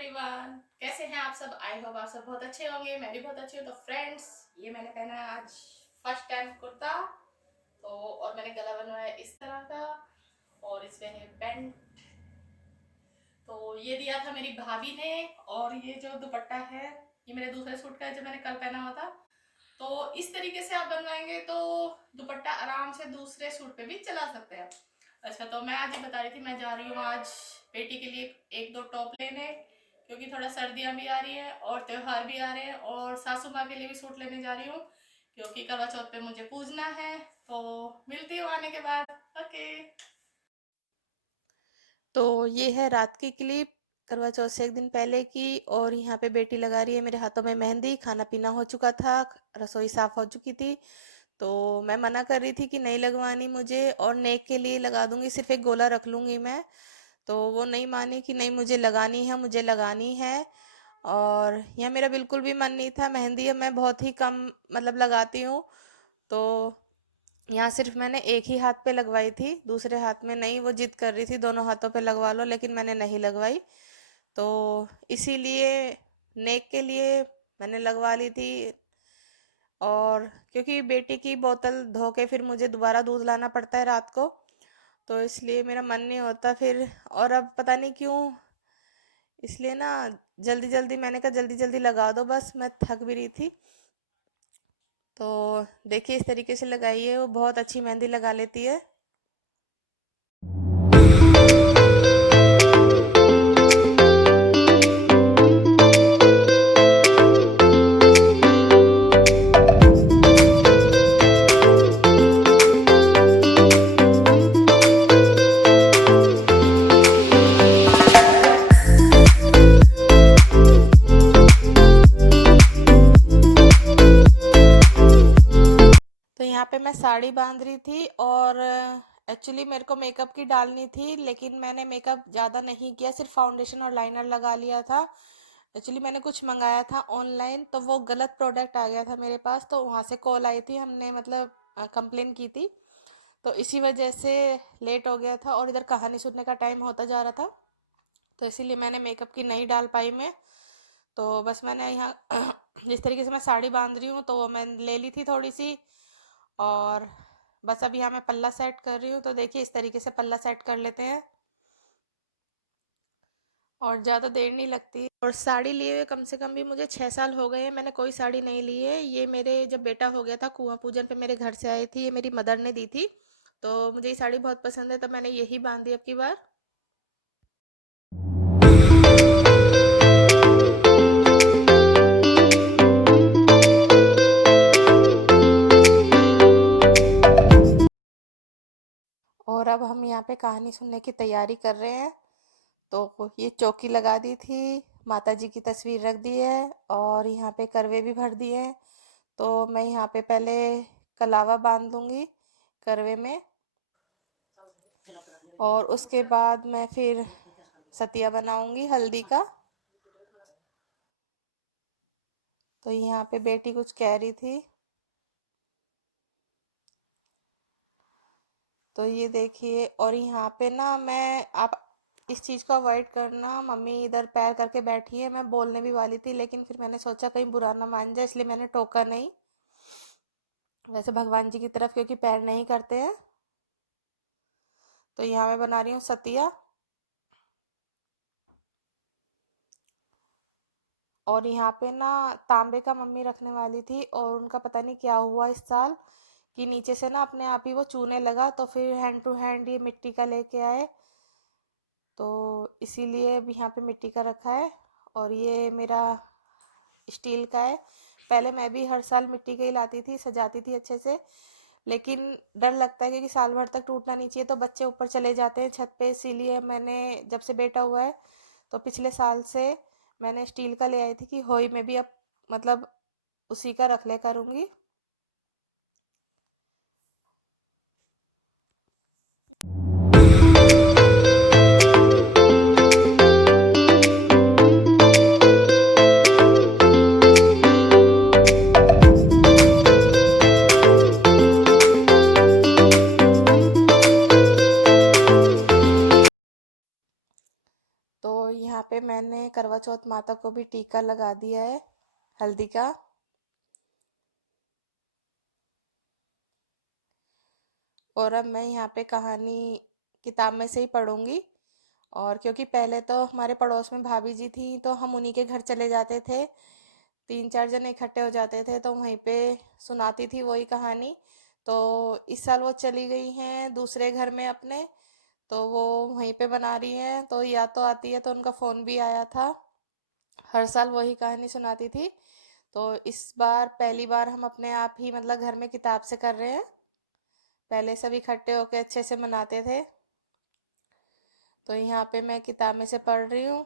Everyone, कैसे हैं आप सब। आई होप आप सब बहुत अच्छे होंगे। मैं भी बहुत अच्छी हूँ। तो फ्रेंड्स, ये मैंने पहना है आज फर्स्ट टाइम कुर्ता। तो और मैंने गला बनवाया इस तरह का और इसमें है पैंट। तो ये दिया था मेरी भाभी ने। और ये जो दुपट्टा है ये मेरे दूसरे सूट का है जो मैंने कल पहना हुआ था। तो इस तरीके से आप बनवाएंगे तो दुपट्टा आराम से दूसरे सूट पे भी चला सकते हैं। अच्छा, तो मैं आज ये बता रही थी, मैं जा रही हूँ आज बेटी के लिए एक दो टॉप लेने, क्योंकि थोड़ा सर्दियाँ भी आ रही हैं और त्योहार भी आ रहे हैं। और सासू माँ के लिए भी सूट लेने जा रही हूँ क्योंकि करवा चौथ पे मुझे पूजना है। तो मिलती हूँ आने के बाद। ओके। तो ये है रात की क्लिप करवा चौथ से एक दिन पहले की। और यहाँ पे बेटी लगा रही है मेरे हाथों में मेहंदी। खाना पीना हो चुका था, रसोई साफ हो चुकी थी। तो मैं मना कर रही थी कि नहीं लगवानी मुझे, और नेक के लिए लगा दूंगी, सिर्फ एक गोला रख लूंगी मैं। तो वो नहीं मानी कि नहीं मुझे लगानी है, मुझे लगानी है। और यह मेरा बिल्कुल भी मन नहीं था। मेहंदी मैं बहुत ही कम मतलब लगाती हूँ। तो यहाँ सिर्फ मैंने एक ही हाथ पे लगवाई थी, दूसरे हाथ में नहीं। वो जिद कर रही थी दोनों हाथों पे लगवा लो, लेकिन मैंने नहीं लगवाई। तो इसीलिए नेक के लिए मैंने लगवा ली थी। और क्योंकि बेटी की बोतल धो के फिर मुझे दोबारा दूध लाना पड़ता है रात को, तो इसलिए मेरा मन नहीं होता फिर। और अब पता नहीं क्यों, इसलिए ना जल्दी जल्दी मैंने कहा जल्दी जल्दी लगा दो, बस मैं थक भी रही थी। तो देखिए इस तरीके से लगाइए, वो बहुत अच्छी मेहंदी लगा लेती है। तो यहाँ पे मैं साड़ी बांध रही थी, और एक्चुअली मेरे को मेकअप की डालनी थी, लेकिन मैंने मेकअप ज़्यादा नहीं किया, सिर्फ फाउंडेशन और लाइनर लगा लिया था। एक्चुअली मैंने कुछ मंगाया था ऑनलाइन, तो वो गलत प्रोडक्ट आ गया था मेरे पास। तो वहाँ से कॉल आई थी, हमने मतलब कंप्लेन की थी। तो इसी वजह से लेट हो गया था, और इधर कहानी सुनने का टाइम होता जा रहा था। तो इसीलिए मैंने मेकअप की नहीं डाल पाई मैं। तो बस मैंने यहाँ जिस तरीके से मैं साड़ी बांध रही हूँ तो वो मैं ले ली थी थोड़ी सी। और बस अभी यहाँ मैं पल्ला सेट कर रही हूँ। तो देखिए इस तरीके से पल्ला सेट कर लेते हैं, और ज़्यादा देर नहीं लगती। और साड़ी लिए हुए कम से कम भी मुझे 6 साल हो गए हैं, मैंने कोई साड़ी नहीं ली है। ये मेरे जब बेटा हो गया था कुआं पूजन पे मेरे घर से आई थी, ये मेरी मदर ने दी थी। तो मुझे ये साड़ी बहुत पसंद है, तो मैंने यही बांधी अब की बार। और अब हम यहाँ पे कहानी सुनने की तैयारी कर रहे हैं। तो ये चौकी लगा दी थी, माता जी की तस्वीर रख दी है, और यहाँ पे करवे भी भर दिए हैं। तो मैं यहाँ पे पहले कलावा बांध दूंगी करवे में, और उसके बाद मैं फिर सतिया बनाऊंगी हल्दी का। तो यहाँ पे बेटी कुछ कह रही थी, तो ये देखिए। और यहाँ पे ना मैं, आप इस चीज़ को अवॉइड करना। मम्मी इधर पैर करके बैठी है, मैं बोलने भी वाली थी, लेकिन फिर मैंने सोचा कहीं बुरा ना मान जाए, इसलिए मैंने टोका नहीं। वैसे भगवान जी की तरफ क्योंकि पैर नहीं करते हैं। तो यहाँ मैं बना रही हूँ सतिया। और यहाँ पे ना तांबे का मम्मी रखने वाली थी, और उनका पता नहीं क्या हुआ इस साल, कि नीचे से ना अपने आप ही वो चूने लगा, तो फिर हैंड टू हैंड ये मिट्टी का लेके आए। तो इसीलिए अब यहाँ पे मिट्टी का रखा है। और ये मेरा स्टील का है। पहले मैं भी हर साल मिट्टी का ही लाती थी, सजाती थी अच्छे से। लेकिन डर लगता है क्योंकि साल भर तक टूटना नहीं चाहिए, तो बच्चे ऊपर चले जाते हैं छत पे। इसीलिए मैंने, जब से बेटा हुआ है तो पिछले साल से मैंने स्टील का ले आई थी, कि होई में भी अब मतलब उसी का रख ले करूँगी। तो यहाँ पे मैंने करवा चौथ माता को भी टीका लगा दिया है हल्दी का। और अब मैं यहाँ पे कहानी किताब में से ही पढ़ूंगी। और क्योंकि पहले तो हमारे पड़ोस में भाभी जी थी तो हम उन्हीं के घर चले जाते थे, 3-4 जने इकट्ठे हो जाते थे तो वहीं पे सुनाती थी वही कहानी। तो इस साल वो चली गई हैं दूसरे घर में अपने, तो वो वहीं पे बना रही हैं, तो या तो आती है तो उनका फ़ोन भी आया था। हर साल वही कहानी सुनाती थी। तो इस बार पहली बार हम अपने आप ही मतलब घर में किताब से कर रहे हैं। पहले सब इकट्ठे होके अच्छे से मनाते थे। तो यहाँ पे मैं किताब में से पढ़ रही हूँ।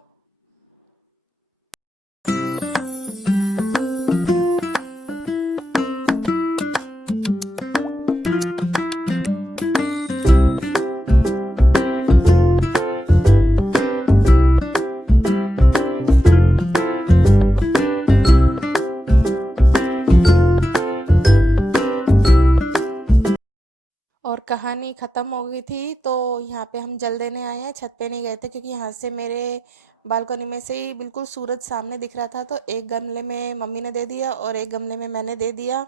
और कहानी ख़त्म हो गई थी तो यहाँ पे हम जल देने आए हैं, छत पे नहीं गए थे क्योंकि यहाँ से मेरे बालकनी में से ही बिल्कुल सूरज सामने दिख रहा था। तो एक गमले में मम्मी ने दे दिया और एक गमले में मैंने दे दिया।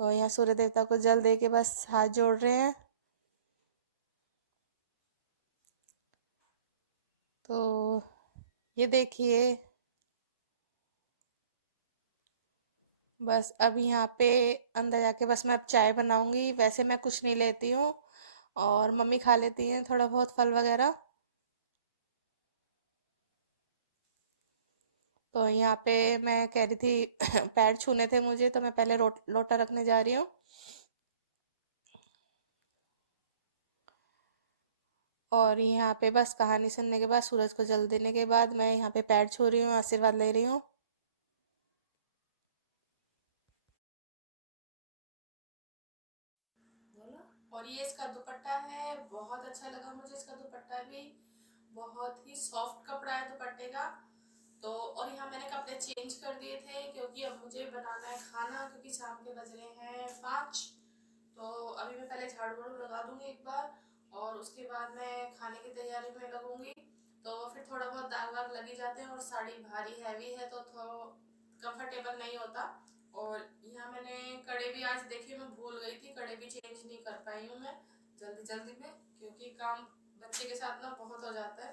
तो यहाँ सूर्य देवता को जल दे के बस हाथ जोड़ रहे हैं। तो ये देखिए, बस अब यहाँ पे अंदर जाके बस मैं अब चाय बनाऊंगी। वैसे मैं कुछ नहीं लेती हूँ और मम्मी खा लेती हैं थोड़ा बहुत फल वगैरह। तो यहाँ पे मैं कह रही थी पैर छूने थे मुझे, तो मैं पहले लोटा रखने जा रही हूँ। और यहाँ पे बस कहानी सुनने के बाद, सूरज को जल देने के बाद मैं यहाँ पे पैर छू रही हूँ, आशीर्वाद ले रही हूँ। और ये इसका दुपट्टा है, बहुत अच्छा लगा मुझे इसका दुपट्टा भी। बहुत ही सॉफ्ट कपड़ा है दुपट्टे का। तो और यहाँ मैंने कपड़े चेंज कर दिए थे क्योंकि अब मुझे बनाना है खाना, क्योंकि शाम के बज रहे हैं 5। तो अभी मैं पहले झाड़ू वाड़ू लगा दूंगी एक बार, और उसके बाद मैं खाने की तैयारी में लगूंगी। तो फिर थोड़ा बहुत दाग वाग लगी जाते हैं और साड़ी भारी हैवी है तो थोड़ा कंफर्टेबल नहीं होता। और यहाँ मैंने कड़े भी आज देखिए मैं भूल गई थी, कड़े भी चेंज नहीं कर पाई हूँ मैं जल्दी जल्दी में, क्योंकि काम बच्चे के साथ ना बहुत हो जाता है।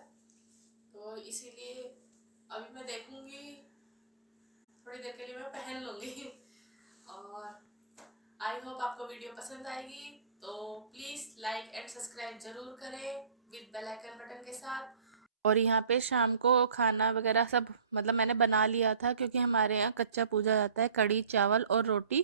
तो इसीलिए अभी मैं देखूंगी, थोड़ी देर के लिए मैं पहन लूंगी। और आई होप आपको वीडियो पसंद आएगी, तो प्लीज़ लाइक एंड सब्सक्राइब जरूर करें विद बेल आइकन बटन के साथ। और यहाँ पे शाम को खाना वगैरह सब मतलब मैंने बना लिया था क्योंकि हमारे यहाँ कच्चा पूजा जाता है, कड़ी चावल और रोटी।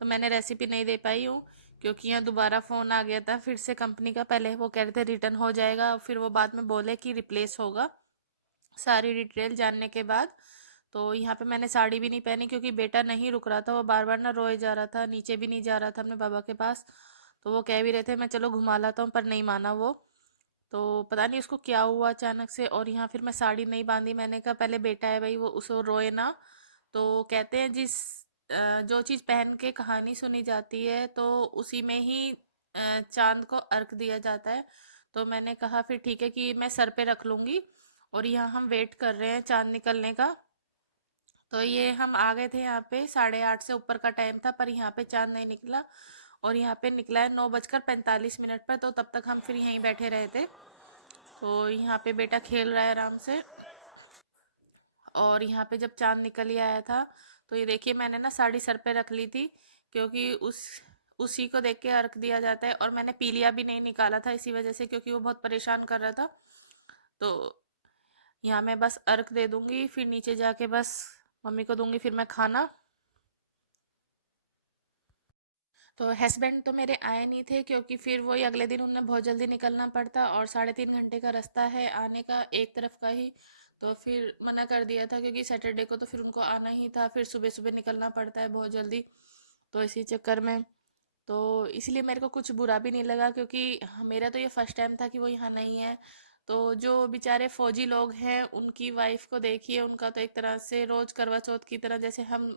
तो मैंने रेसिपी नहीं दे पाई हूँ क्योंकि यहाँ दोबारा फ़ोन आ गया था फिर से कंपनी का। पहले वो कह रहे थे रिटर्न हो जाएगा, फिर वो बाद में बोले कि रिप्लेस होगा। सारी डिटेल जानने के बाद तो यहाँ पे मैंने साड़ी भी नहीं पहनी क्योंकि बेटा नहीं रुक रहा था, वो बार बार ना रोए जा रहा था, नीचे भी नहीं जा रहा था अपने बाबा के पास। तो वो कह भी रहे थे मैं चलो घुमा लाता हूँ, पर नहीं माना वो। तो पता नहीं उसको क्या हुआ अचानक से। और यहाँ फिर मैं साड़ी नहीं बांधी, मैंने कहा पहले बेटा है भाई, वो उसको रोए ना। तो कहते हैं जो चीज़ पहन के कहानी सुनी जाती है तो उसी में ही चांद को अर्घ दिया जाता है। तो मैंने कहा फिर ठीक है कि मैं सर पे रख लूँगी। और यहाँ हम वेट कर रहे हैं चांद निकलने का। तो ये हम आ गए थे यहाँ पे 8:30 से ऊपर का टाइम था, पर यहाँ पे चांद नहीं निकला। और यहाँ पे निकला है 9:45 पर, तो तब तक हम फिर यहीं बैठे रहे थे। तो यहाँ पे बेटा खेल रहा है आराम से। और यहाँ पे जब चांद निकल ही आया था तो ये देखिए मैंने ना साड़ी सर पे रख ली थी क्योंकि उसी को देख के अर्घ दिया जाता है। और मैंने पीलिया भी नहीं निकाला था इसी वजह से, क्योंकि वो बहुत परेशान कर रहा था। तो यहाँ मैं बस अर्घ दे दूंगी, फिर नीचे जाके बस मम्मी को दूंगी फिर मैं खाना। तो हस्बैंड तो मेरे आए नहीं थे क्योंकि फिर वही अगले दिन उन्हें बहुत जल्दी निकलना पड़ता, और 3.5 घंटे का रास्ता है आने का एक तरफ का ही। तो फिर मना कर दिया था क्योंकि सैटरडे को तो फिर उनको आना ही था, फिर सुबह सुबह निकलना पड़ता है बहुत जल्दी। तो इसी चक्कर में तो इसलिए मेरे को कुछ बुरा भी नहीं लगा, क्योंकि मेरा तो ये फर्स्ट टाइम था कि वो यहाँ नहीं है। तो जो बेचारे फौजी लोग हैं उनकी वाइफ को देखिए, उनका तो एक तरह से रोज करवा चौथ की तरह जैसे हम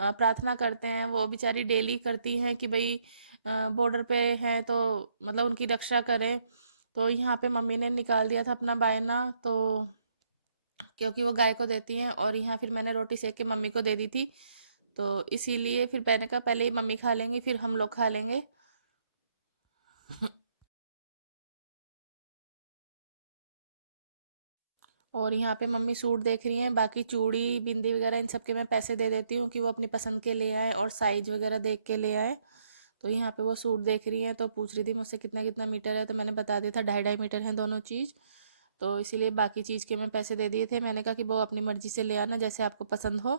प्रार्थना करते हैं, वो बेचारी डेली करती हैं कि भाई बॉर्डर पे हैं तो मतलब उनकी रक्षा करें। तो यहाँ पे मम्मी ने निकाल दिया था अपना बायना, तो क्योंकि वो गाय को देती हैं, और यहाँ फिर मैंने रोटी सेक के मम्मी को दे दी थी। तो इसीलिए फिर मैंने कहा पहले ही मम्मी खा लेंगी फिर हम लोग खा लेंगे। और यहाँ पे मम्मी सूट देख रही हैं, बाकी चूड़ी बिंदी वगैरह इन सब के मैं पैसे दे देती हूँ कि वो अपनी पसंद के ले आए और साइज वगैरह देख के ले आए। तो यहाँ पे वो सूट देख रही हैं, तो पूछ रही थी मुझसे कितना कितना मीटर है, तो मैंने बता दिया था 2.5-2.5 मीटर है दोनों चीज़। तो इसीलिए बाकी चीज़ के मैं पैसे दे दिए थे, मैंने कहा कि वो अपनी मर्जी से ले आना जैसे आपको पसंद हो।